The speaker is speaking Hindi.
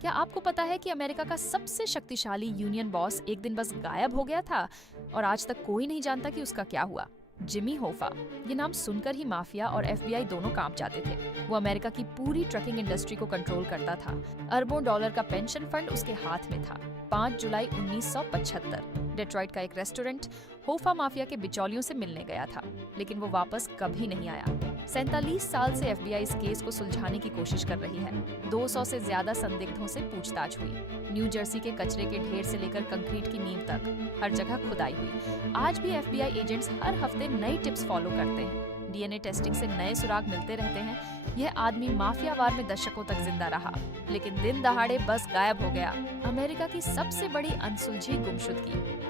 क्या आपको पता है कि अमेरिका का सबसे शक्तिशाली यूनियन बॉस एक दिन बस गायब हो गया था और आज तक कोई नहीं जानता कि उसका क्या हुआ। जिमी होफा। ये नाम सुनकर ही माफिया और एफबीआई दोनों कांप जाते थे। वो अमेरिका की पूरी ट्रकिंग इंडस्ट्री को कंट्रोल करता था। अरबों डॉलर का पेंशन फंड उसके हाथ में था। 5 जुलाई 1975 डेट्रॉइट का एक रेस्टोरेंट होफा माफिया के बिचौलियों से मिलने गया था, लेकिन वो वापस कभी नहीं आया। 47 साल से एफबीआई इस केस को सुलझाने की कोशिश कर रही है। 200 से ज्यादा संदिग्धों से पूछताछ हुई। न्यू जर्सी के कचरे के ढेर से लेकर कंक्रीट की नींव तक हर जगह खुदाई हुई। आज भी एफबीआई एजेंट्स हर हफ्ते नई टिप्स फॉलो करते हैं। डीएनए टेस्टिंग से नए सुराग मिलते रहते हैं। यह आदमी माफिया वार में दशकों तक जिंदा रहा, लेकिन दिन दहाड़े बस गायब हो गया। अमेरिका की सबसे बड़ी अनसुलझी गुमशुदगी।